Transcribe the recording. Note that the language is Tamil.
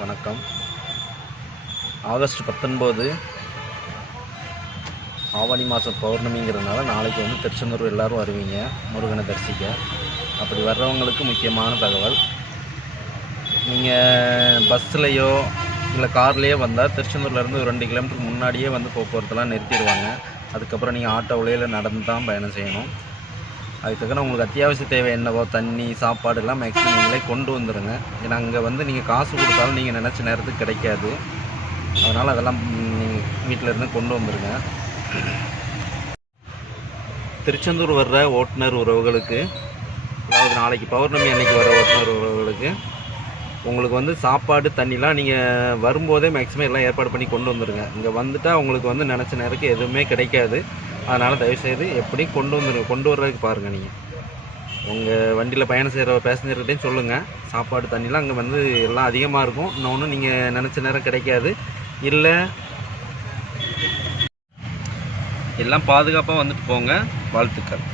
வணக்கம். ஆகஸ்ட் பத்தொன்பது ஆவணி மாதம் பௌர்ணமிங்கிறதுனால நாளைக்கு வந்து திருச்செந்தூர் எல்லோரும் வருவீங்க முருகனை தரிசிக்க. அப்படி வர்றவங்களுக்கு முக்கியமான தகவல் நீங்கள் பஸ்ஸுலேயோ இல்லை கார்லேயோ வந்தால் திருச்செந்தூர்லேருந்து ஒரு ரெண்டு கிலோமீட்டருக்கு முன்னாடியே வந்து போக்குவரத்துலாம் நிறுத்திடுவாங்க. அதுக்கப்புறம் நீங்கள் ஆட்டோவிலே இல்லை நடந்து தான் பயணம் செய்யணும். அதுக்கு தக்கன உங்களுக்கு அத்தியாவசிய தேவை என்னவோ தண்ணி சாப்பாடு எல்லாம் மேக்ஸிமம் நீங்களே கொண்டு வந்துடுங்க ஏன்னா அங்கே வந்து நீங்கள் காசு கொடுத்தாலும் நீங்கள் நினச்ச நேரத்துக்கு கிடைக்காது. அதனால் அதெல்லாம் நீங்கள் வீட்டில் இருந்து கொண்டு வந்துடுங்க திருச்செந்தூர் வர்ற ஓட்டுநர் உறவுகளுக்கு அதாவது நாளைக்கு பௌர்ணமி அன்னைக்கு வர ஓட்டுநர் உறவுகளுக்கு உங்களுக்கு வந்து சாப்பாடு தண்ணிலாம் நீங்கள் வரும்போதே மேக்ஸிமம் எல்லாம் ஏற்பாடு பண்ணி கொண்டு வந்துடுங்க இங்கே வந்துட்டால் உங்களுக்கு வந்து நினச்ச நேரத்துக்கு எதுவுமே கிடைக்காது. அதனால் தயவுசெய்து எப்படி கொண்டு வந்துடுங்க கொண்டு வர்றதுக்கு பாருங்கள் நீங்கள் உங்கள் வண்டியில் பயணம் செய்கிற பேசஞ்சர்கிட்டையும் சொல்லுங்கள் சாப்பாடு தண்ணிலாம் அங்கே வந்து எல்லாம் அதிகமாக இருக்கும். இன்னொன்று நீங்கள் நினச்ச நேரம் கிடைக்காது. இல்லை எல்லாம் பாதுகாப்பாக வந்துட்டு போங்க. வாழ்த்துக்கள்.